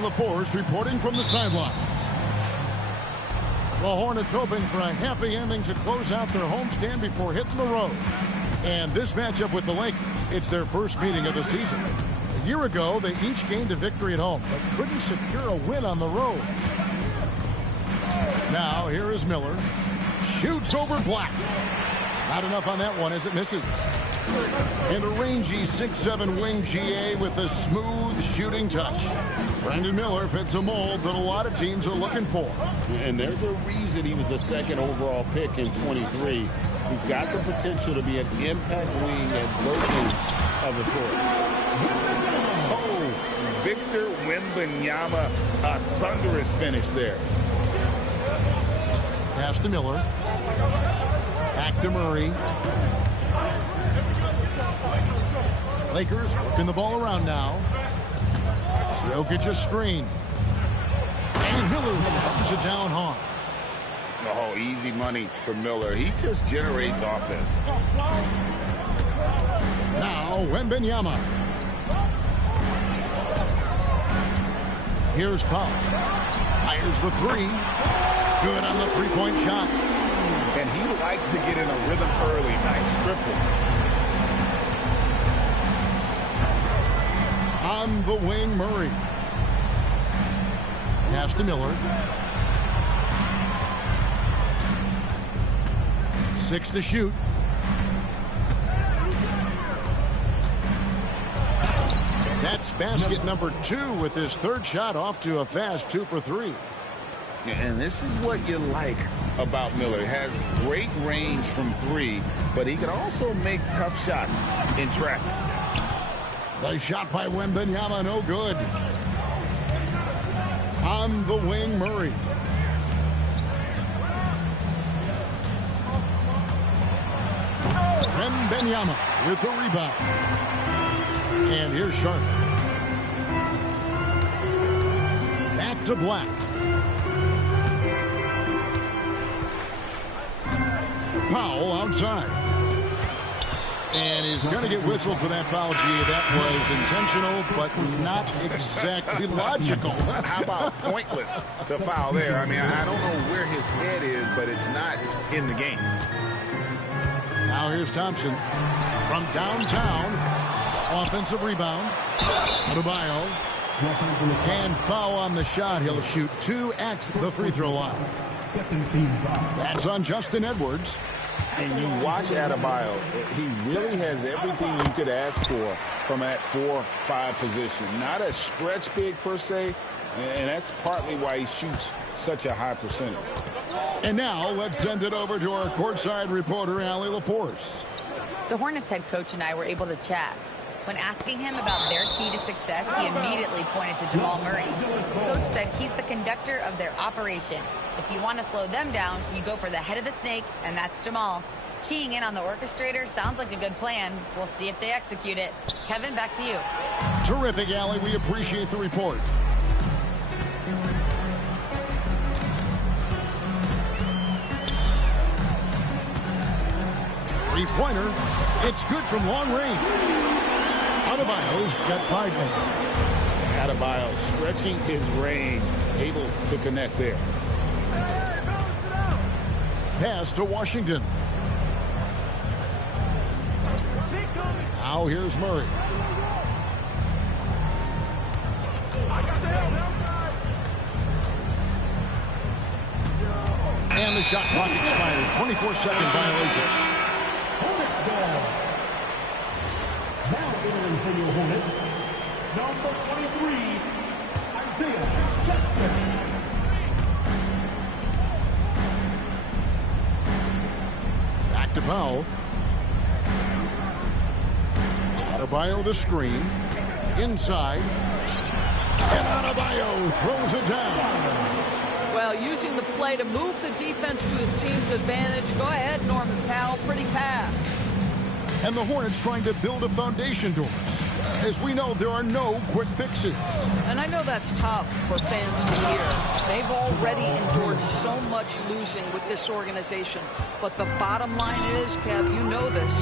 Allie LaForce reporting from the sideline. The Hornets hoping for a happy ending to close out their homestand before hitting the road. And this matchup with the Lakers, it's their first meeting of the season. A year ago, they each gained a victory at home, but couldn't secure a win on the road. Now, here is Miller. Shoots over Black. Not enough on that one as it misses. And a rangy 6'7" wing GA with a smooth shooting touch. Brandon Miller fits a mold that a lot of teams are looking for. And there's a reason he was the second overall pick in 23. He's got the potential to be an impact wing at both ends of the floor. Oh, Victor Wembanyama, a thunderous finish there. Pass to Miller. Back to Murray. Lakers working the ball around now. Jokic a screen. And Miller comes it down hard. Oh, easy money for Miller. He just generates offense. Now Wembanyama. Here's Powell. Fires the three. Good on the three-point shot. And he likes to get in a rhythm early. Nice triple. On the wing, Murray. Pass to Miller. 6 to shoot. That's basket number 2 with his third shot off to a fast 2 for 3. And this is what you like about Miller. He has great range from 3, but he can also make tough shots in traffic. The shot by Wembanyama, no good. On the wing, Murray. Wembanyama with the rebound. And here's Sharp. Back to Black. Powell outside. And he's going to get whistled for that foul. Gee, that was intentional, but not exactly logical. How about pointless to foul there? I mean, I don't know where his head is, but it's not in the game. Now here's Thompson from downtown. Offensive rebound. Adebayo. And foul on the shot. He'll shoot 2 at the free throw line. That's on Justin Edwards. And you watch Adebayo, he really has everything you could ask for from that 4-5 position. Not a stretch big per se, and that's partly why he shoots such a high percentage. And now let's send it over to our courtside reporter, Allie LaForce. The Hornets head coach and I were able to chat. When asking him about their key to success, he immediately pointed to Jamal Murray. Coach said he's the conductor of their operation. If you want to slow them down, you go for the head of the snake, and that's Jamal. Keying in on the orchestrator sounds like a good plan. We'll see if they execute it. Kevin, back to you. Terrific, Allie. We appreciate the report. Three-pointer. It's good from long range. Adebayo's got 5 men. Adebayo stretching his range, able to connect there. Pass to Washington. Now here's Murray. And the shot clock expires. 24-second violation. Now entering for your Hornets, number 23, Isaiah Jackson. Back to Powell. Adebayo the screen. Inside. And Adebayo throws it down. Well, using the play to move the defense to his team's advantage. Go ahead, Norman Powell. Pretty pass. And the Hornets trying to build a foundation to us. As we know, there are no quick fixes. And I know that's tough for fans to hear. They've already endured so much losing with this organization. But the bottom line is, Kev, you know this,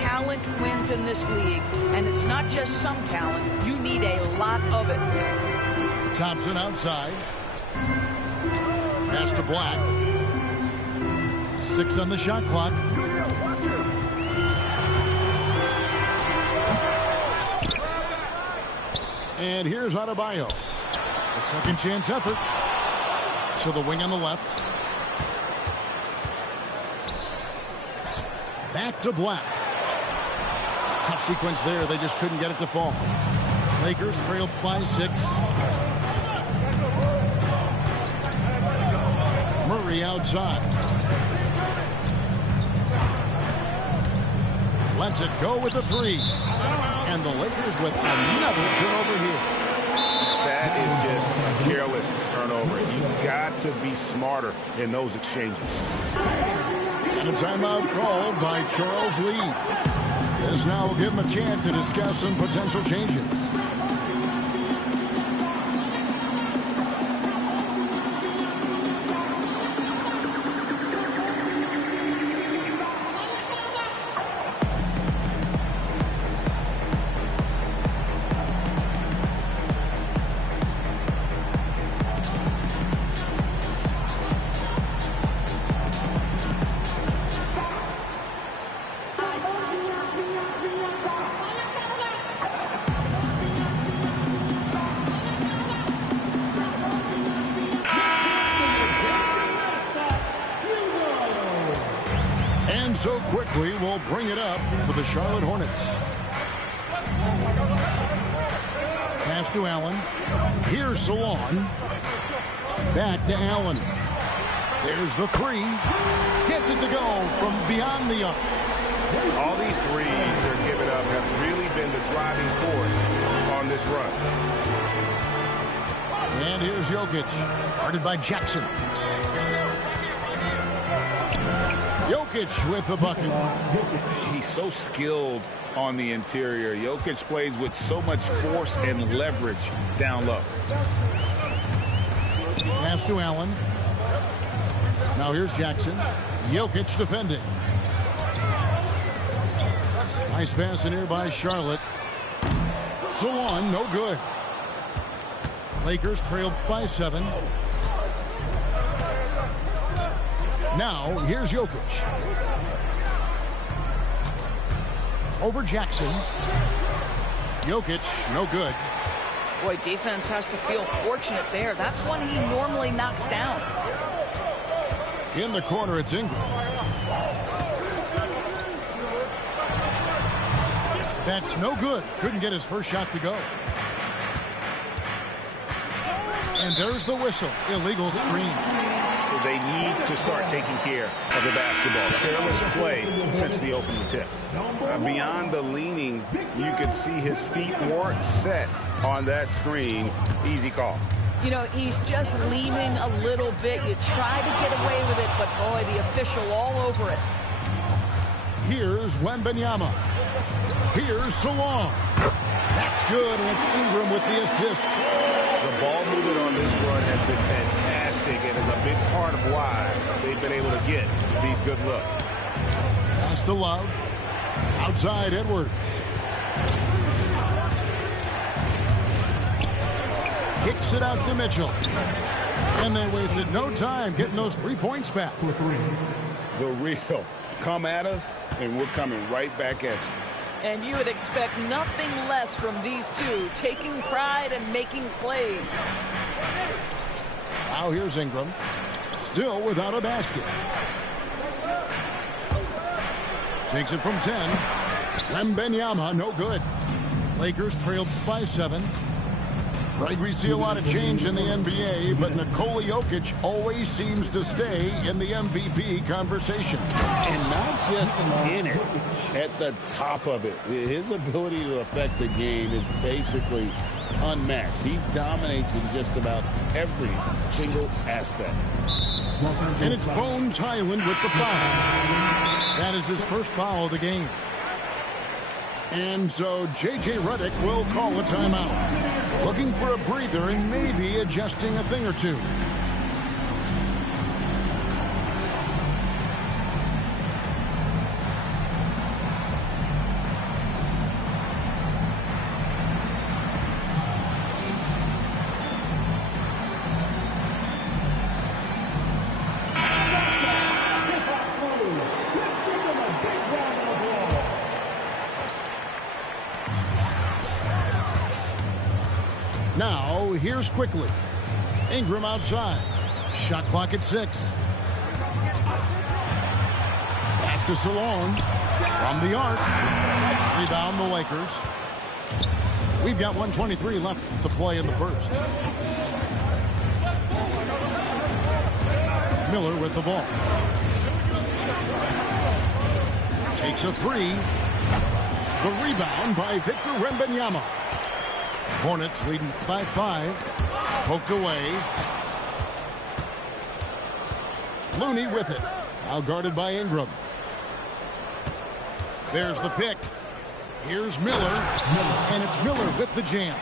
talent wins in this league. And it's not just some talent. You need a lot of it. Thompson outside. Pass to Black. 6 on the shot clock. And here's Adebayo. A second chance effort. To the wing on the left. Back to Black. Tough sequence there. They just couldn't get it to fall. Lakers trail by 6. Murray outside. Lets it go with a 3. And the Lakers with another turnover here. That is just a careless turnover. You've got to be smarter in those exchanges. And a timeout called by Charles Lee. This now will give him a chance to discuss some potential changes. So quickly, we'll bring it up for the Charlotte Hornets. Pass to Allen. Here's Salon. Back to Allen. There's the 3. Gets it to go from beyond the arc. All these threes they're giving up have really been the driving force on this run. And here's Jokic. Guarded by Jackson. Jokic with the bucket. He's so skilled on the interior. Jokic plays with so much force and leverage down low. Pass to Allen. Now here's Jackson. Jokic defending. Nice pass in here by Charlotte. Salon, no good. Lakers trail by 7. Now, here's Jokic. Over Jackson. Jokic, no good. Boy, defense has to feel fortunate there. That's one he normally knocks down. In the corner, it's Ingram. That's no good. Couldn't get his first shot to go. And there's the whistle. Illegal screen. They need to start taking care of the basketball. Careless play since the opening tip. Beyond the leaning, you could see his feet weren't set on that screen. Easy call. You know, he's just leaning a little bit. You try to get away with it, but boy, the official all over it. Here's Wembanyama. Here's Salon. That's good, and it's Ingram with the assist. The ball movement on this run has been fantastic and is a big part of why they've been able to get these good looks. Pass to Love. Outside Edwards. Kicks it out to Mitchell. And they wasted no time getting those 3 points back. The real. Come at us, and we're coming right back at you. And you would expect nothing less from these two, taking pride and making plays. Now here's Ingram. Still without a basket. Takes it from 10. Wembanyama, no good. Lakers trailed by 7. Right, we see a lot of change in the NBA, but Nikola Jokic always seems to stay in the MVP conversation. And not just in it, at the top of it. His ability to affect the game is basically unmatched. He dominates in just about every single aspect. And it's Bones Highland with the foul. That is his first foul of the game. And so J.J. Redick will call a timeout. Looking for a breather and maybe adjusting a thing or two. Here's quickly. Ingram outside. Shot clock at 6. Pass to Salon. From the arc. Rebound the Lakers. We've got 1:23 left to play in the first. Miller with the ball. Takes a 3. The rebound by Victor Wembanyama. Hornets leading by 5. Poked away. Looney with it. Now guarded by Ingram. There's the pick. Here's Miller. And it's Miller with the jam.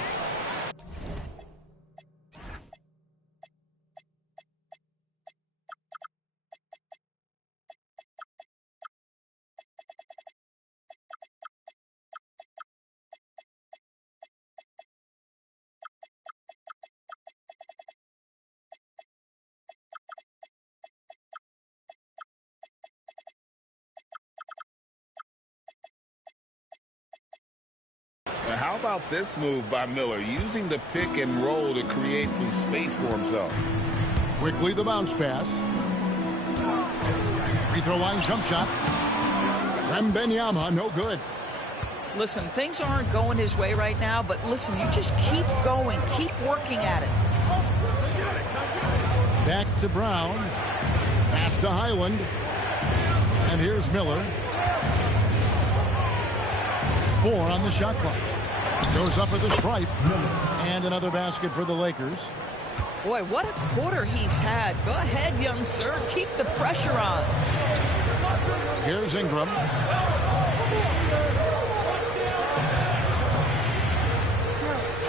How about this move by Miller, using the pick and roll to create some space for himself? Quickly the bounce pass. Free throw line jump shot. Wembanyama, no good. Listen, things aren't going his way right now, but listen, you just keep going, keep working at it. Back to Brown. Pass to Highland. And here's Miller. 4 on the shot clock. Goes up at the stripe. And another basket for the Lakers. Boy, what a quarter he's had. Go ahead, young sir. Keep the pressure on. Here's Ingram.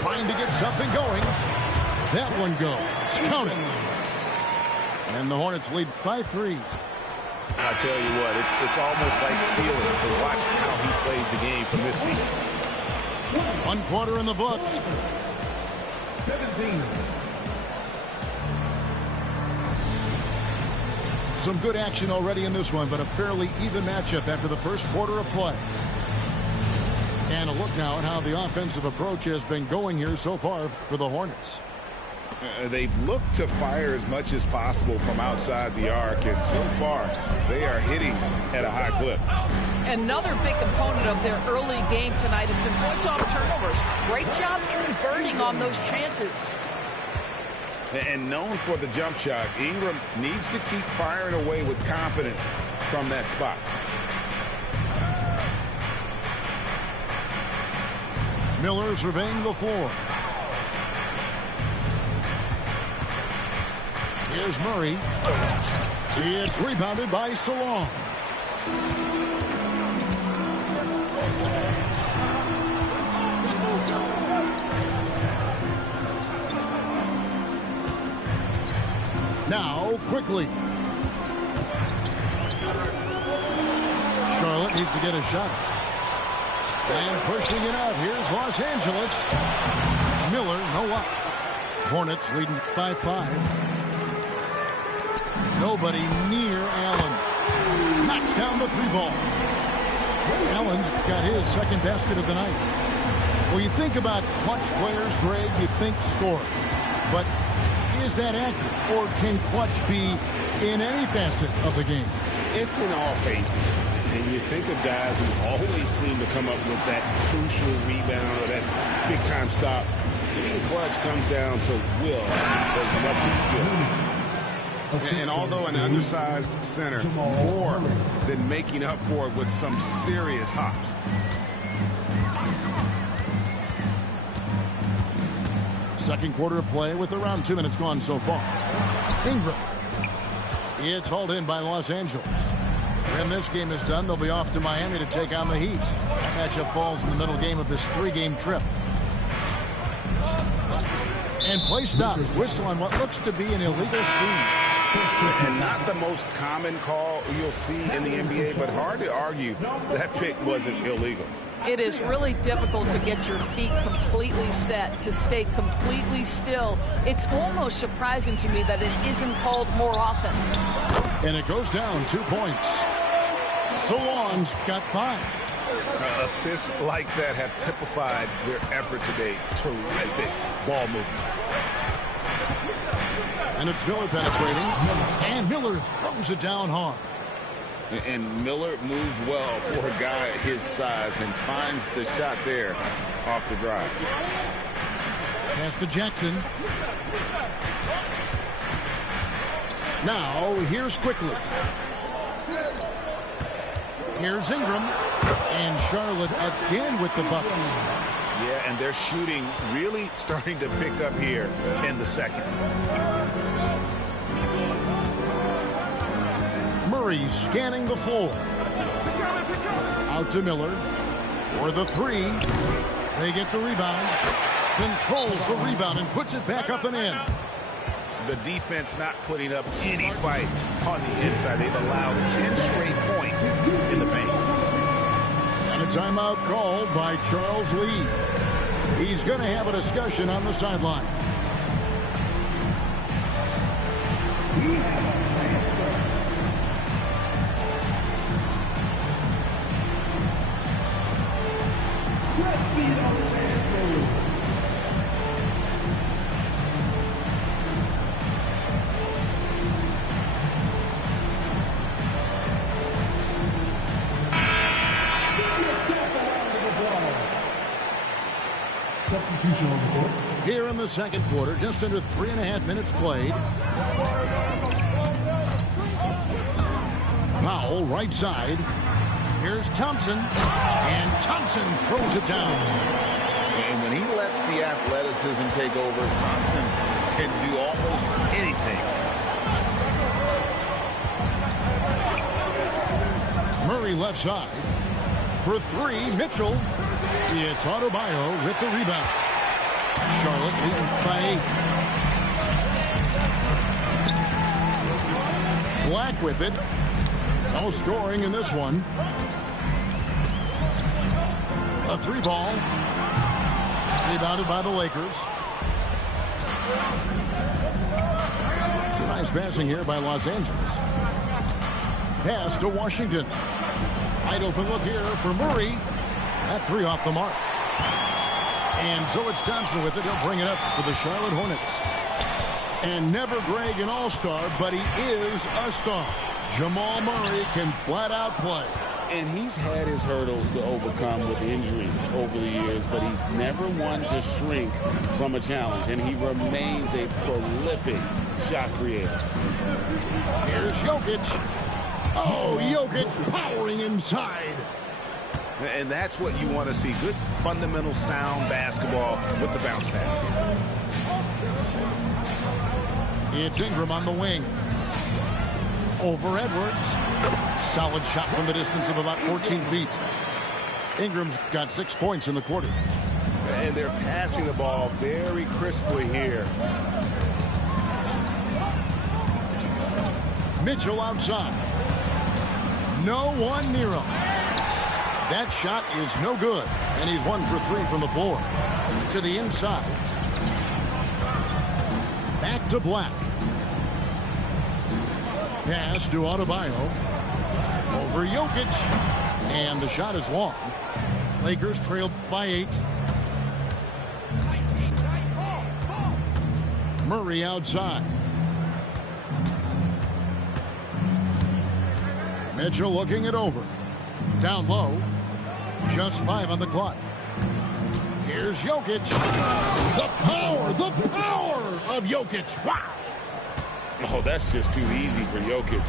Trying to get something going. That one goes. Count it. And the Hornets lead by 3. I tell you what, it's almost like stealing to watch how he plays the game from this seat. 1 quarter in the books. 17. Some good action already in this one, but a fairly even matchup after the first quarter of play. And a look now at how the offensive approach has been going here so far for the Hornets. They've looked to fire as much as possible from outside the arc, and so far they are hitting at a high clip. Another big component of their early game tonight has been points off turnovers. Great job converting on those chances. And known for the jump shot, Ingram needs to keep firing away with confidence from that spot. Miller surveying the floor. Here's Murray. It's rebounded by Salon. Now, quickly. Charlotte needs to get a shot. And pushing it out. Here's Los Angeles. Miller, no up. Hornets leading by 5. Nobody near Allen. Knocks down the 3-ball. Allen's got his second basket of the night. Well, you think about clutch players, Greg, you think score. But is that accurate? Or can clutch be in any facet of the game? It's in all phases. And you think of guys who always seem to come up with that crucial rebound or that big-time stop. Being clutch comes down to will as much as skill. And although an undersized center, more than making up for it with some serious hops. Second quarter of play with around 2 minutes gone so far. Ingram. It's hauled in by Los Angeles. When this game is done, they'll be off to Miami to take on the Heat. That matchup falls in the middle game of this 3-game trip. And play stops. Whistle on what looks to be an illegal screen. And not the most common call you'll see in the NBA, but hard to argue that pick wasn't illegal. It is really difficult to get your feet completely set, to stay completely still. It's almost surprising to me that it isn't called more often. And it goes down 2 points. Salon's got 5. Assists like that have typified their effort today. Terrific ball movement. And it's Miller penetrating. And Miller throws it down hard. And Miller moves well for a guy his size and finds the shot there off the drive. Pass to Jackson. Now, here's Quickly. Here's Ingram. And Charlotte again with the bucket. Yeah, and their shooting really starting to pick up here in the second. Murray scanning the floor. Out to Miller. For the three. They get the rebound. Controls the rebound and puts it back up and in. The defense not putting up any fight on the inside. They've allowed 10 straight points in the paint. And a timeout called by Charles Lee. He's going to have a discussion on the sideline. Here in the second quarter, just under 3.5 minutes played. Powell, right side. Here's Thompson. And Thompson throws it down. And when he lets the athleticism take over, Thompson can do almost anything. Murray left side. For three, Mitchell. It's Adebayo with the rebound. Charlotte leading by 8. Black with it. No scoring in this one. A three ball. Rebounded by the Lakers. Nice passing here by Los Angeles. Pass to Washington. Wide open look here for Murray. That three off the mark. And so it's Thompson with it. He'll bring it up for the Charlotte Hornets. And never Greg an all-star, but he is a star. Jamal Murray can flat out play. And he's had his hurdles to overcome with injury over the years, but he's never one to shrink from a challenge. And he remains a prolific shot creator. Here's Jokic. Oh, Jokic powering inside. And that's what you want to see. Good, fundamental, sound basketball with the bounce pass. It's Ingram on the wing. Over Edwards. Solid shot from the distance of about 14 feet. Ingram's got 6 points in the quarter. And they're passing the ball very crisply here. Mitchell outside. No one near him. That shot is no good. And he's 1 for 3 from the floor. To the inside. Back to Black. Pass to Adebayo. Over Jokic. And the shot is long. Lakers trailed by 8. Murray outside. Mitchell looking it over. Down low. Just 5 on the clock. Here's Jokic. The power of Jokic. Wow. Oh, that's just too easy for Jokic.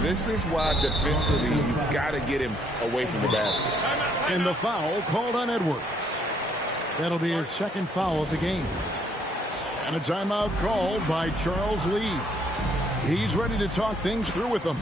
This is why defensively you've got to get him away from the basket. And the foul called on Edwards. That'll be his second foul of the game. And a timeout called by Charles Lee. He's ready to talk things through with them.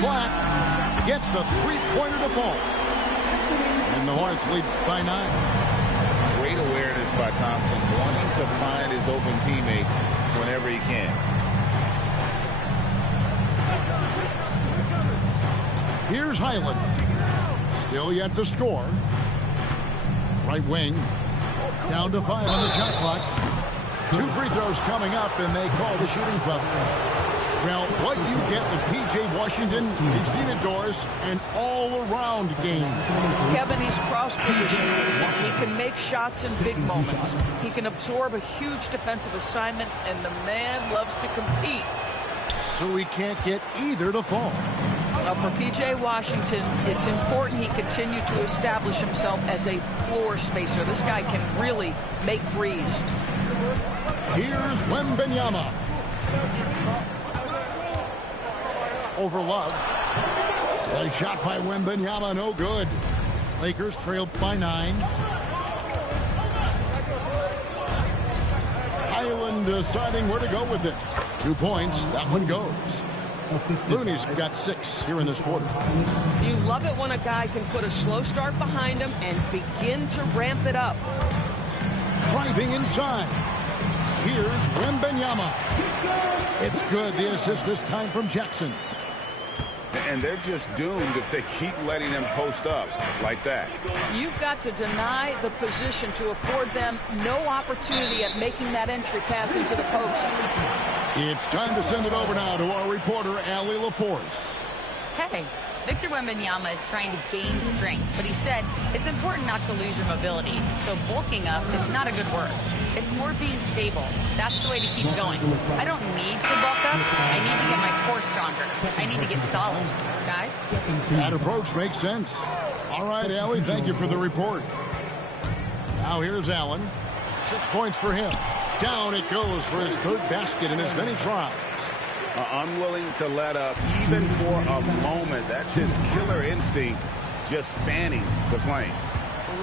flat. Gets the three-pointer to fall. And the Hornets lead by 9. Great awareness by Thompson, wanting to find his open teammates whenever he can. Here's Highland. Still yet to score. Right wing. Down to 5 on the shot clock. 2 free throws coming up, and they call the shooting foul. Well, what you get with P.J. Washington, we've seen it, Doris, an all-around game. Kevin, he's cross-positioned. He can make shots in big moments. He can absorb a huge defensive assignment, and the man loves to compete. So he can't get either to fall. For P.J. Washington, it's important he continue to establish himself as a floor spacer. This guy can really make threes. Here's Wembanyama. Over Love. A shot by Wembanyama, no good. Lakers trailed by 9. Highland deciding where to go with it. 2 points, that one goes. Looney's got 6 here in this quarter. You love it when a guy can put a slow start behind him and begin to ramp it up. Driving inside. Here's Wembanyama. It's good. The assist this time from Jackson. And they're just doomed if they keep letting them post up like that. You've got to deny the position to afford them no opportunity at making that entry pass into the post. It's time to send it over now to our reporter, Allie LaForce. Hey, Victor Wembanyama is trying to gain strength, but he said it's important not to lose your mobility. So bulking up is not a good word. It's more being stable. That's the way to keep going. I don't need to bulk up. I need to get my core stronger. I need to get solid. Guys? That approach makes sense. All right, Allie, thank you for the report. Now here's Allen. 6 points for him. Down it goes for his 3rd basket in as many tries. Unwilling to let up even for a moment. That's his killer instinct, just fanning the flame.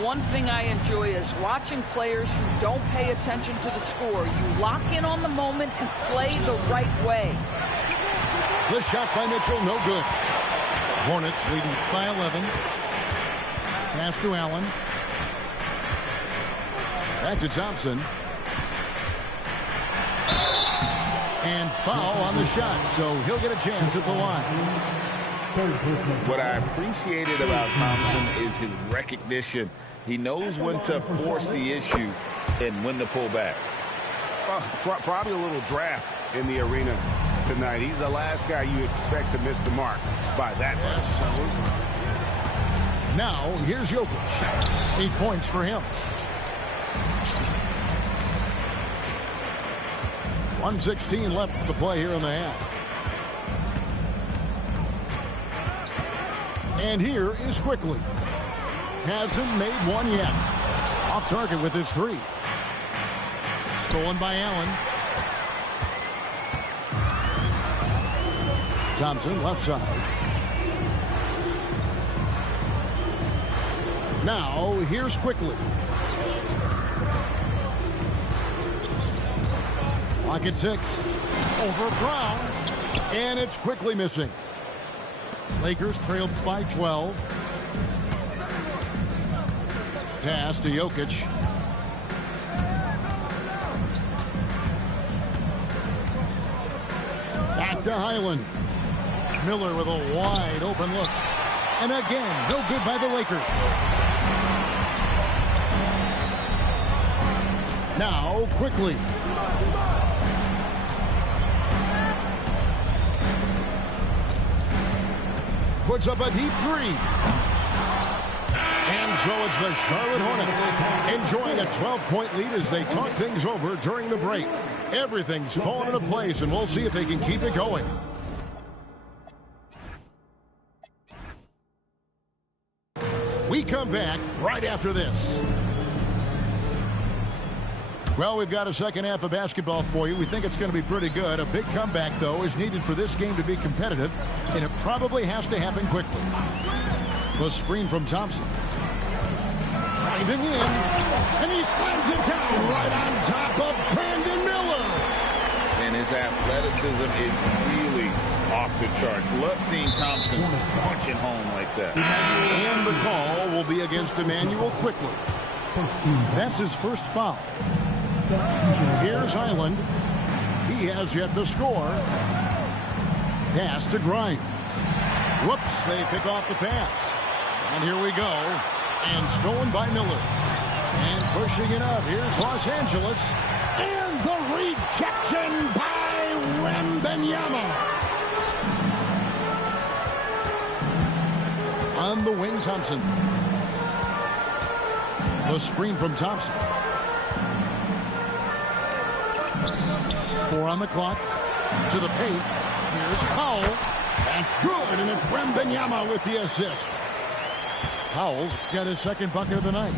One thing I enjoy is watching players who don't pay attention to the score. You lock in on the moment and play the right way. The shot by Mitchell, no good. Hornets leading by 11. Pass to Allen. Back to Thompson. And foul on the shot, so he'll get a chance at the line. What I appreciated about Thompson is his recognition. He knows when to force the issue and when to pull back. Probably a little draft in the arena tonight. He's the last guy you expect to miss the mark by that much. Absolutely. Now, here's Jokic. 8 points for him. 1:16 left to play here in the half. And here is Quickly. Hasn't made one yet. Off target with his 3. Stolen by Allen. Thompson left side. Now here's Quickly. Clock at 6. Over Brown. And it's Quickly missing. Lakers trailed by 12. Pass to Jokic. Back to Highland. Miller with a wide open look. And again, no good by the Lakers. Now, Quickly. Puts up a deep 3. And so it's the Charlotte Hornets enjoying a 12-point lead as they talk things over during the break. Everything's fallen into place, and we'll see if they can keep it going. We come back right after this. Well, we've got a second half of basketball for you. We think it's going to be pretty good. A big comeback, though, is needed for this game to be competitive, and it probably has to happen quickly. The screen from Thompson. Driving in, and he slams it down right on top of Brandon Miller. And his athleticism is really off the charts. Love seeing Thompson punching home like that. And the call will be against Emmanuel quickly. That's his first foul. Here's Highland. He has yet to score. Pass to Grimes. Whoops, they pick off the pass. And here we go. And stolen by Miller. And pushing it up. Here's Los Angeles. And the rejection by Wembanyama. On the wing, Thompson. The screen from Thompson. 4 on the clock. To the paint. Here's Powell. That's good, and it's Wembanyama with the assist. Powell's got his second bucket of the night.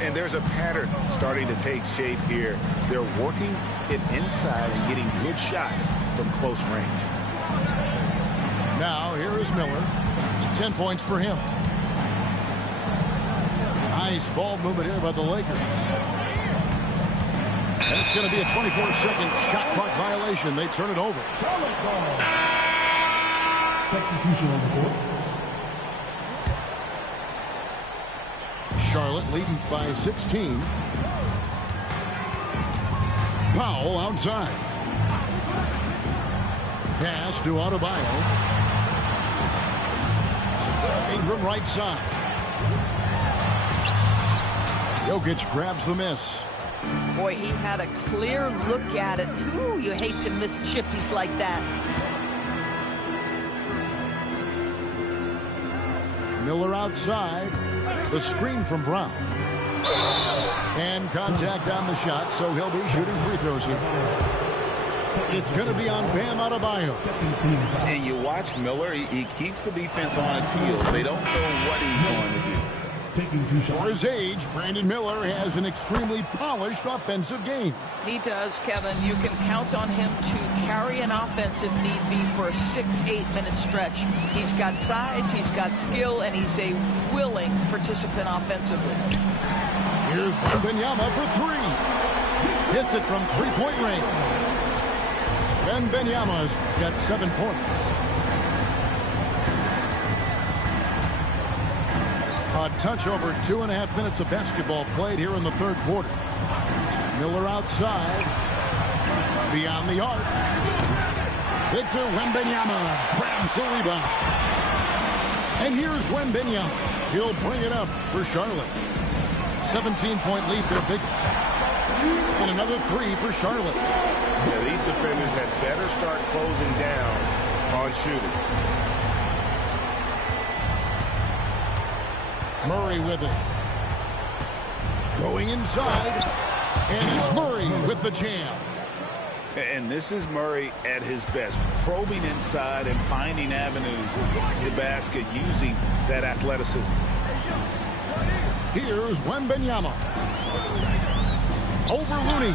And there's a pattern starting to take shape here. They're working it inside and getting good shots from close range. Now, here is Miller. 10 points for him. Nice ball movement here by the Lakers. And it's going to be a 24-second shot clock violation. They turn it over. Substitution on the court. Charlotte leading by 16. Powell outside. Pass to Adebayo. Ingram right side. Jokic grabs the miss. Boy, he had a clear look at it. Ooh, you hate to miss chippies like that. Miller outside. The screen from Brown. And contact on the shot, so he'll be shooting free throws here. It's going to be on Bam Adebayo. And you watch Miller, he keeps the defense on its heels. They don't know what he's going to do. For his age, Brandon Miller has an extremely polished offensive game. He does, Kevin. You can count on him to carry an offense if need be for a 6-8 minute stretch. He's got size, he's got skill, and he's a willing participant offensively. Here's Wembanyama for 3. Hits it from three-point range. Wembanyama's got 7 points. A touch over 2.5 minutes of basketball played here in the third quarter. Miller outside. Beyond the arc. Victor Wembanyama grabs the rebound. And here's Wembanyama. He'll bring it up for Charlotte. 17-point lead, their biggest. And another 3 for Charlotte. Yeah, these defenders had better start closing down on shooting. Murray with it. Going inside. And it's Murray with the jam. And this is Murray at his best, probing inside and finding avenues to the basket using that athleticism. Here's Wembanyama. Over Looney.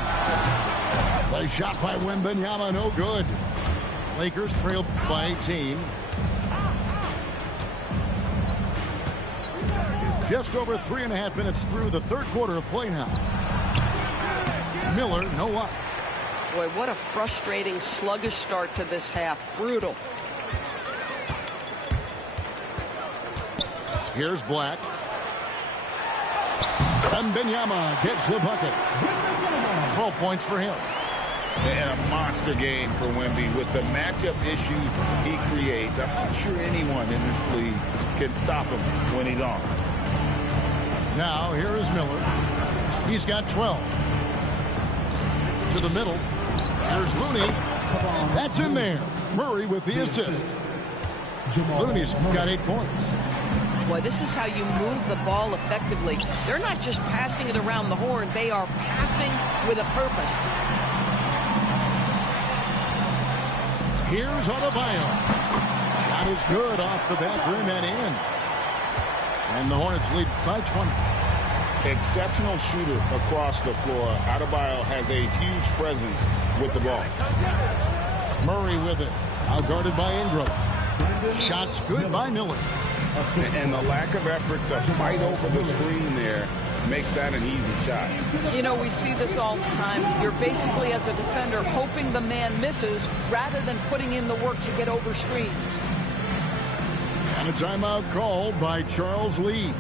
The shot by Wembanyama, no good. Lakers trail by 18. Just over 3.5 minutes through the third quarter of play now. Miller, no luck. Boy, what a frustrating, sluggish start to this half. Brutal. Here's Black. Wembanyama gets the bucket. 12 points for him. And a monster game for Wemby with the matchup issues he creates. I'm not sure anyone in this league can stop him when he's on. Now, here is Miller. He's got 12. To the middle. Here's Looney. That's in there. Murray with the assist. Looney's got 8 points. Boy, this is how you move the ball effectively. They're not just passing it around the horn. They are passing with a purpose. Here's Adebayo. Shot is good off the back rim and in. And the Hornets lead by 20. Exceptional shooter across the floor. Adebayo has a huge presence with the ball. Murray with it. Out guarded by Ingram. Shots good by Miller. And the lack of effort to fight over the screen there makes that an easy shot. You know, we see this all the time. You're basically, as a defender, hoping the man misses rather than putting in the work to get over screens. And a timeout called by Charles Lee.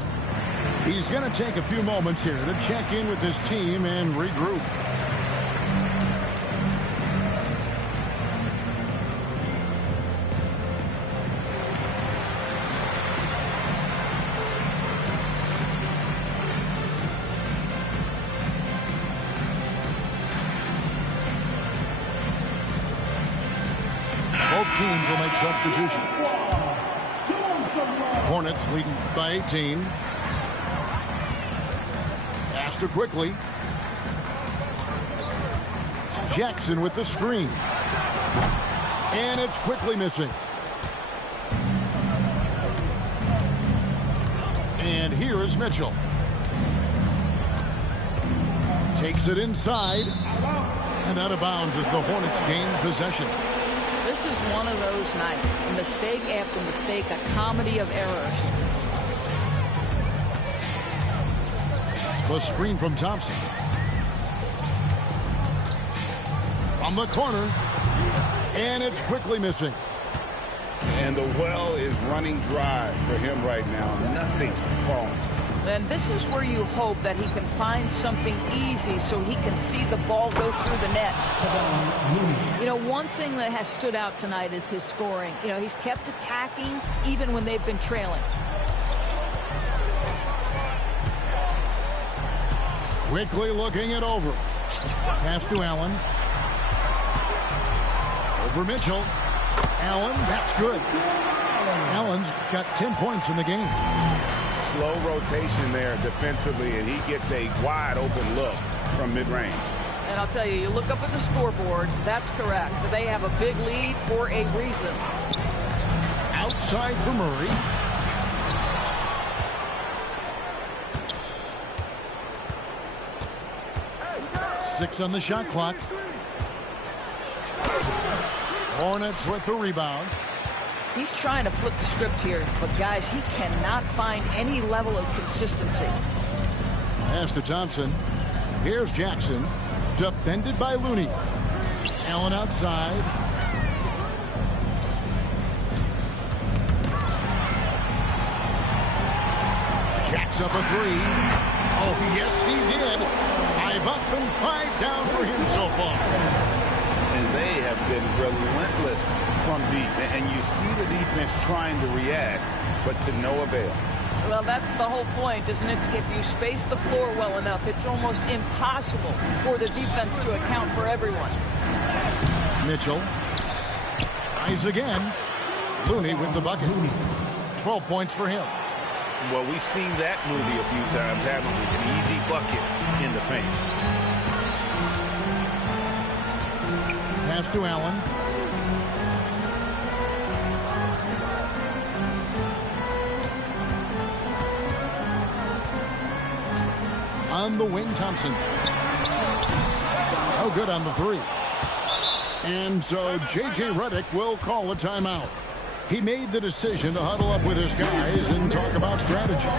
He's going to take a few moments here to check in with his team and regroup. Both teams will make substitutions. Hornets leading by 18. Astor quickly. Jackson with the screen. And it's quickly missing. And here is Mitchell. Takes it inside. And out of bounds as the Hornets gain possession. This is one of those nights. Mistake after mistake, a comedy of errors. The screen from Thompson. From the corner. And it's quickly missing. And the well is running dry for him right now. Nothing falling. And this is where you hope that he can find something easy so he can see the ball go through the net. You know, one thing that has stood out tonight is his scoring. You know, he's kept attacking even when they've been trailing. Quickly looking it over. Pass to Allen. Over Mitchell. Allen, that's good. Allen's got 10 points in the game. Slow rotation there defensively, and he gets a wide open look from mid-range. And I'll tell you, you look up at the scoreboard, that's correct. They have a big lead for a reason. Outside for Murray. Six on the shot clock. Hornets with the rebound. He's trying to flip the script here, but guys, he cannot find any level of consistency. Pass to Thompson. Here's Jackson. Defended by Looney. Allen outside. Jacks up a three. Oh, yes, he did. 5 up and 5 down for him so far. And they have been relentless from deep. And you see the defense trying to react, but to no avail. Well, that's the whole point, isn't it? If you space the floor well enough, it's almost impossible for the defense to account for everyone. Mitchell tries again. Looney with the bucket. 12 points for him. Well, we've seen that movie a few times, haven't we? An easy bucket in the paint. Pass to Allen. On the wing, Thompson. Oh, good on the three. And so J.J. Redick will call a timeout. He made the decision to huddle up with his guys and talk about strategy.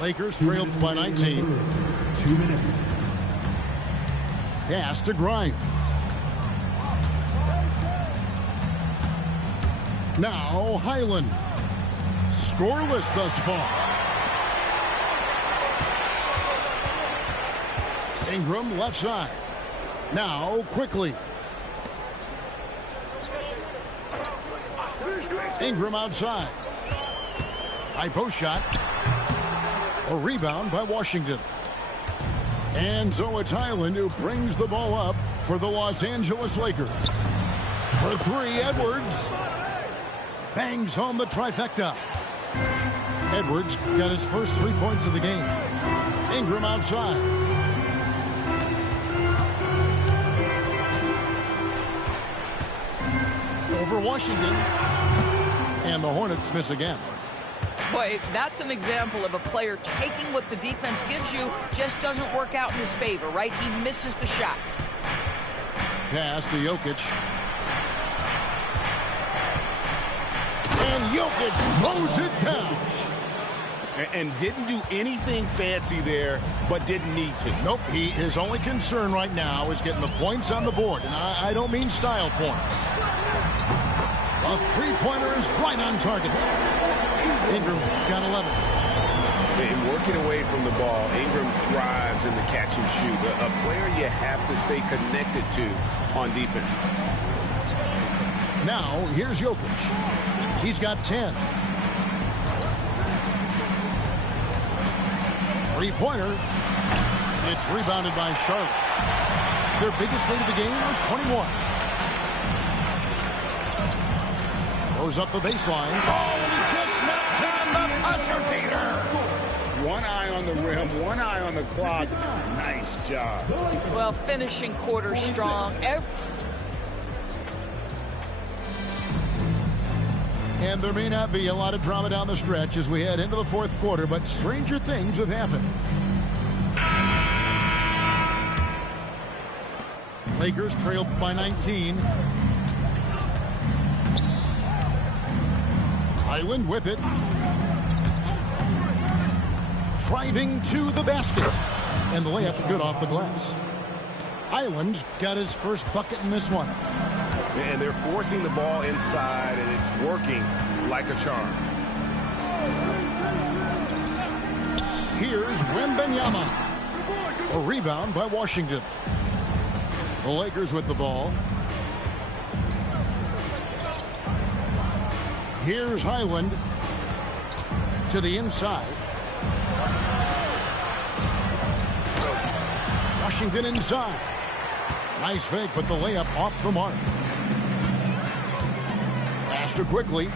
Lakers trailed by 19. 2 minutes. Pass to Grimes. Now Highland. Scoreless thus far. Ingram left side. Now quickly. Ingram outside. High post shot. A rebound by Washington. And so it's Highland who brings the ball up for the Los Angeles Lakers. For three, Edwards. Bangs home the trifecta. Edwards got his first 3 points of the game. Ingram outside. Washington. And the Hornets miss again. Boy, that's an example of a player taking what the defense gives you, just doesn't work out in his favor, right? He misses the shot. Pass to Jokic. And Jokic throws it down. And didn't do anything fancy there, but didn't need to. Nope, his only concern right now is getting the points on the board. And I don't mean style points. A three-pointer is right on target. Ingram's got 11. And working away from the ball, Ingram thrives in the catch and shoot. A player you have to stay connected to on defense. Now, here's Jokic. He's got 10. Three-pointer. It's rebounded by Charlotte. Their biggest lead of the game was 21. Goes up the baseline. Oh, and he just knocked down the buzzer beater. One eye on the rim, one eye on the clock. Nice job. Well, finishing quarter strong. And there may not be a lot of drama down the stretch as we head into the fourth quarter, but stranger things have happened. Lakers trailed by 19. Highland with it. Driving to the basket. And the layup's good off the glass. Highland's got his first bucket in this one. And they're forcing the ball inside, and it's working like a charm. Here's Wembanyama. A rebound by Washington. The Lakers with the ball. Here's Highland to the inside. Washington inside. Nice fake, but the layup off the mark. Faster quickly.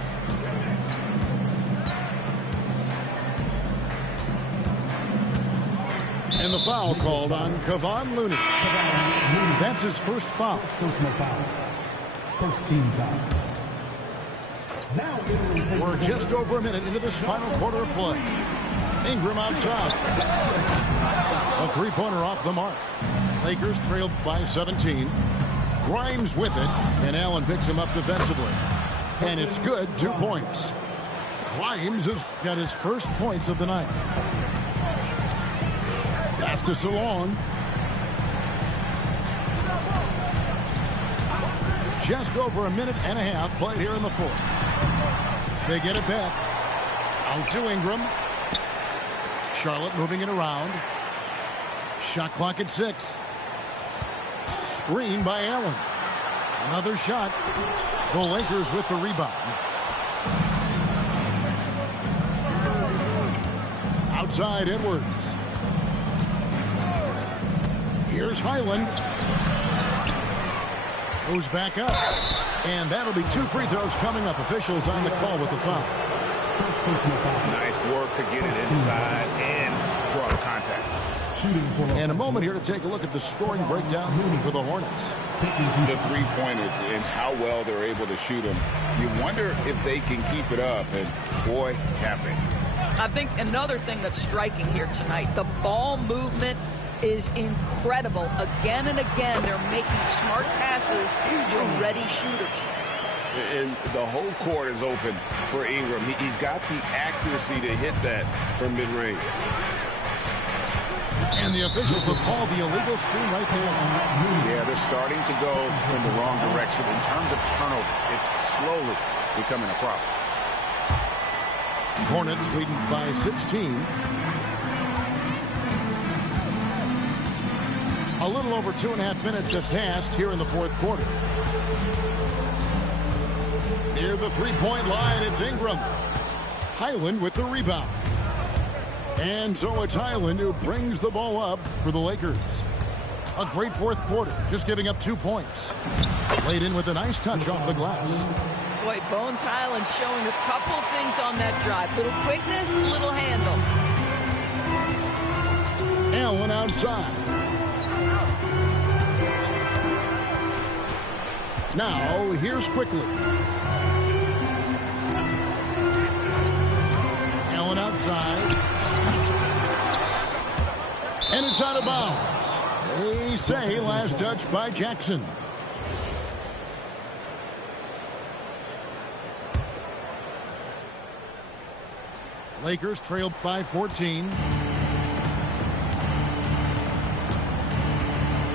And the foul called on Kevon Looney. That's his first foul. Personal foul. First team foul. We're just over a minute into this final quarter of play. Ingram outside. A three-pointer off the mark. Lakers trailed by 17. Grimes with it, and Allen picks him up defensively. And it's good, 2 points. Grimes has got his first points of the night. Pass to Salon. Just over a minute and a half played here in the fourth. They get it back. Out to Ingram. Charlotte moving it around. Shot clock at 6. Screen by Allen. Another shot. The Lakers with the rebound. Outside Edwards. Here's Highland. Goes back up. And that'll be 2 free throws coming up. Officials on the call with the foul. Nice work to get it inside and draw the contact. And a moment here to take a look at the scoring breakdown for the Hornets. The three-pointers and how well they're able to shoot them. You wonder if they can keep it up, and boy, have they. I think another thing that's striking here tonight, the ball movement is incredible. Again and again, they're making smart passes to ready shooters. And the whole court is open for Ingram. He's got the accuracy to hit that from mid-range. And the officials have called the illegal screen right there. Yeah, they're starting to go in the wrong direction. In terms of turnovers, it's slowly becoming a problem. Hornets leading by 16. A little over 2.5 minutes have passed here in the fourth quarter. Near the three-point line, it's Ingram. Highland with the rebound. And so it's Highland who brings the ball up for the Lakers. A great fourth quarter, just giving up 2 points. Laid in with a nice touch off the glass. Boy, Bones Highland showing a couple things on that drive. Little quickness, little handle. Allen outside. Now, here's Quickly. Allen outside. And it's out of bounds. They say last touch by Jackson. Lakers trail by 14.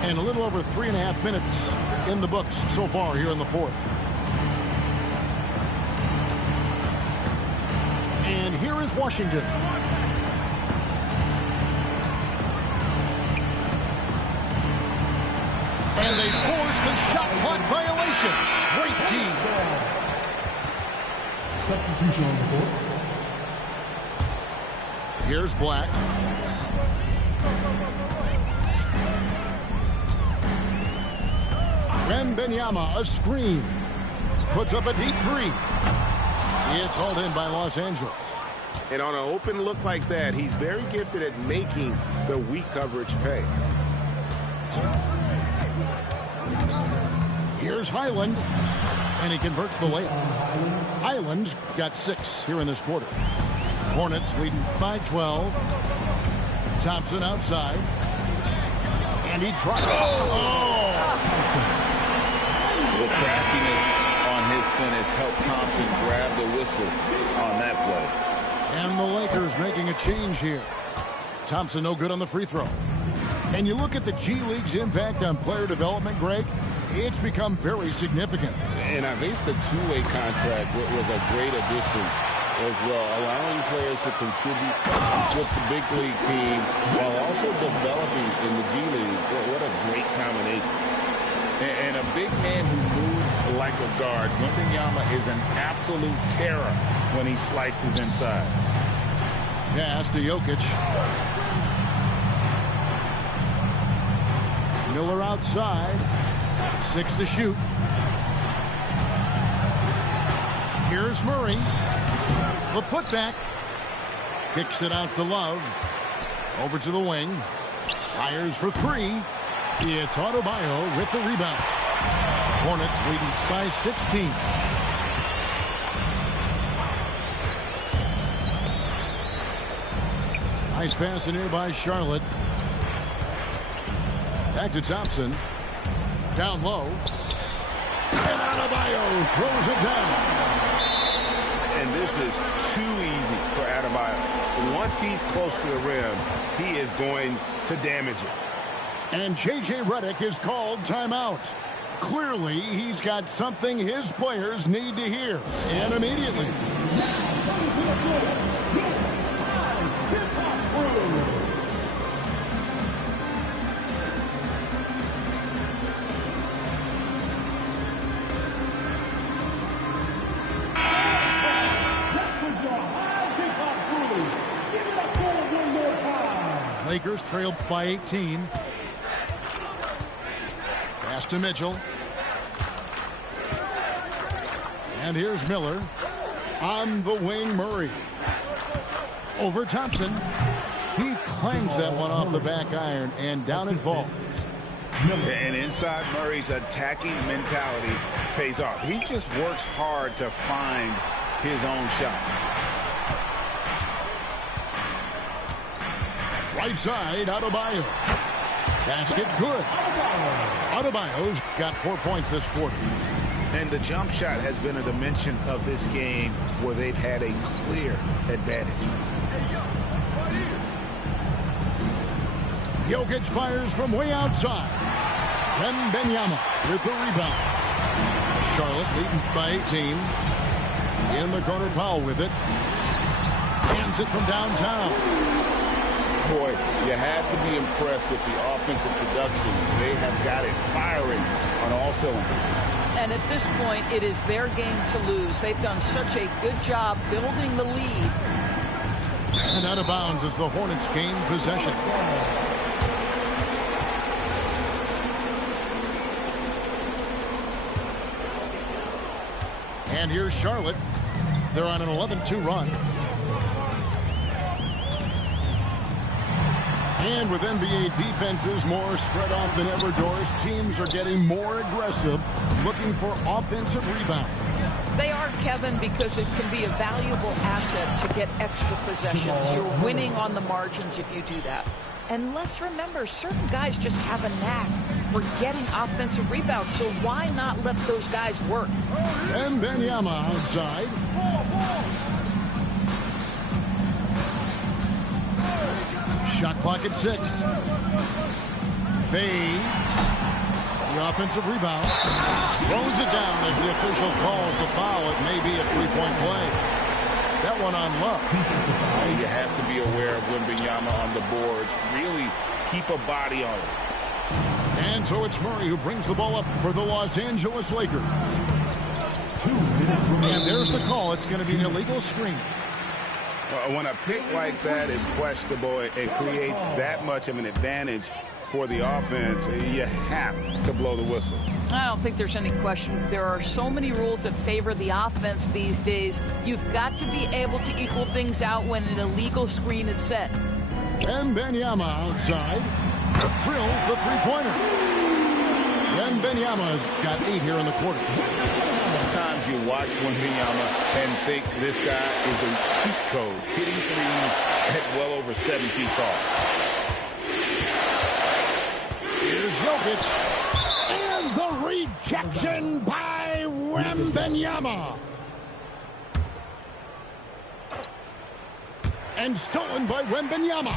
And a little over 3.5 minutes in the books so far here in the fourth. And here is Washington. And they force the shot clock violation. Great team. Substitution on the board. Here's Black. Wembanyama, a screen. Puts up a deep three. It's hauled in by Los Angeles. And on an open look like that, he's very gifted at making the weak coverage pay. Here's Highland, and he converts the layup. Highland's got 6 here in this quarter. Hornets leading by 12. Thompson outside. And he tries. Oh! The craftiness on his finish helped Thompson grab the whistle on that play. And the Lakers making a change here. Thompson no good on the free throw. And you look at the G League's impact on player development, Greg, it's become very significant. And I think the two-way contract was a great addition as well, allowing players to contribute with the big league team while also developing in the G League. What a great combination. And a big man who moves like a guard. Wembanyama is an absolute terror when he slices inside. Pass to Jokic. Miller outside. 6 to shoot. Here's Murray. The putback. Kicks it out to Love. Over to the wing. Fires for 3. It's Adebayo with the rebound. Hornets leading by 16. Nice pass in here by Charlotte. Back to Thompson. Down low. And Adebayo throws it down. And this is too easy for Adebayo. Once he's close to the rim, he is going to damage it. And J.J. Redick is called timeout. Clearly, he's got something his players need to hear. And immediately. Lakers trail by 18. Pass to Mitchell. And here's Miller. On the wing, Murray. Over Thompson. He clangs that one off the back iron, and down it falls. And inside Murray's attacking mentality pays off. He just works hard to find his own shot. Right side, Adebayo. Basket good. Adebayo's got 4 points this quarter. And the jump shot has been a dimension of this game where they've had a clear advantage. Jokic fires from way outside. Wembanyama with the rebound. Charlotte leading by 18. In the corner, foul with it. Hands it from downtown. Boy, you have to be impressed with the offensive production. They have got it firing on all cylinders. And at this point, it is their game to lose. They've done such a good job building the lead. And out of bounds as the Hornets gain possession. And here's Charlotte. They're on an 11-2 run. And with NBA defenses more spread out than ever, Doris, teams are getting more aggressive, looking for offensive rebound. They are, Kevin, because it can be a valuable asset to get extra possessions. You're winning on the margins if you do that. And let's remember, certain guys just have a knack for getting offensive rebounds, so why not let those guys work? And Benyama outside. Shot clock at 6. Fades. The offensive rebound. Throws it down as the official calls the foul. It may be a three-point play. That one on Love. You have to be aware of Wembanyama on the boards. Really keep a body on it. And so it's Murray who brings the ball up for the Los Angeles Lakers. And there's the call. It's going to be an illegal screen. When a pick like that is questionable, it creates that much of an advantage for the offense. You have to blow the whistle. I don't think there's any question. There are so many rules that favor the offense these days. You've got to be able to equal things out when an illegal screen is set. And Benyama outside. Drills the three-pointer. And Benyama's got 8 here in the quarter. Sometimes you watch Wembanyama and think this guy is a cheat code, hitting threes at well over 7 feet tall. Here's Jokic. And the rejection by Wembanyama. And stolen by Wembanyama.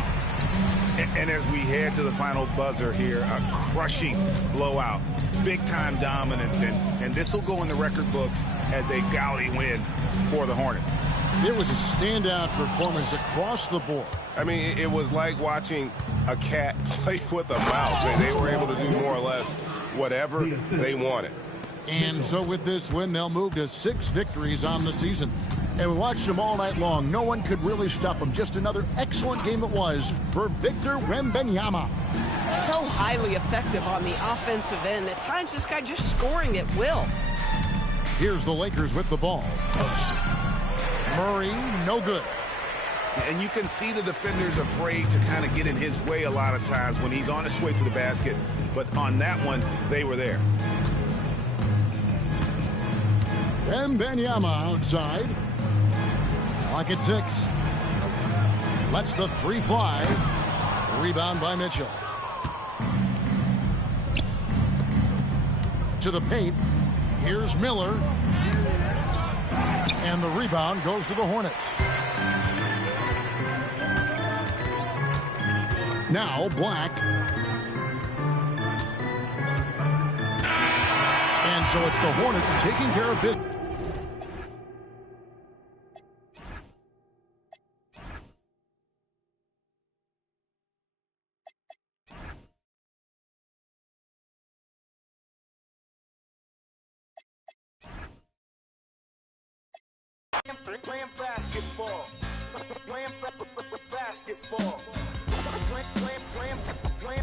And as we head to the final buzzer here, a crushing blowout, big-time dominance, and this will go in the record books as a gaudy win for the Hornets. It was a standout performance across the board. I mean, it was like watching a cat play with a mouse. They were able to do more or less whatever they wanted. And so with this win, they'll move to 6 victories on the season. And we watched them all night long. No one could really stop them. Just another excellent game it was for Victor Wembanyama. So highly effective on the offensive end. At times, this guy just scoring at will. Here's the Lakers with the ball. Murray, no good. And you can see the defenders afraid to kind of get in his way a lot of times when he's on his way to the basket. But on that one, they were there. Wembanyama outside. Clock at 6. Lets the 3 fly. Rebound by Mitchell. To the paint. Here's Miller. And the rebound goes to the Hornets. Now Black. And so it's the Hornets taking care of business. Playing basketball. Playing basketball. Playing